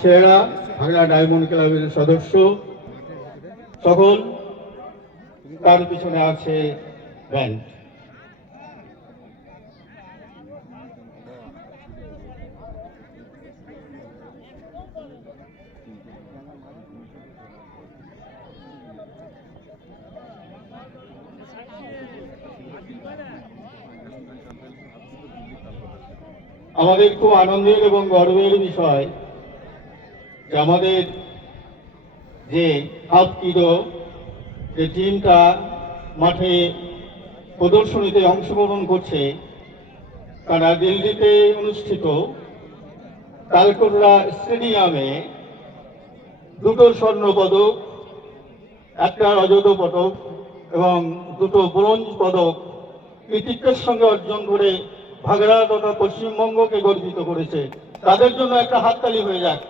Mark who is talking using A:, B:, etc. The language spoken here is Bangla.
A: ছেলেরা ভাগড়া ডায়মন্ড ক্লাবের সদস্য। সকল তার পিছনে আছে ব্যান্ড। আমাদের খুব আনন্দের এবং গর্বের বিষয় যে আমাদের যে হাফ যে টিমটা মাঠে প্রদর্শনীতে অংশগ্রহণ করছে, তারা দিল্লিতে অনুষ্ঠিত কালকুটরা স্টেডিয়ামে দুটো স্বর্ণ পদক, একটা রজত পদক এবং দুটো ব্রোঞ্জ পদক কৃতিত্বের সঙ্গে অর্জন করে ভাগড়া তথা পশ্চিমবঙ্গকে গর্বিত করেছে। তাদের জন্য একটা হাততালি হয়ে যাক।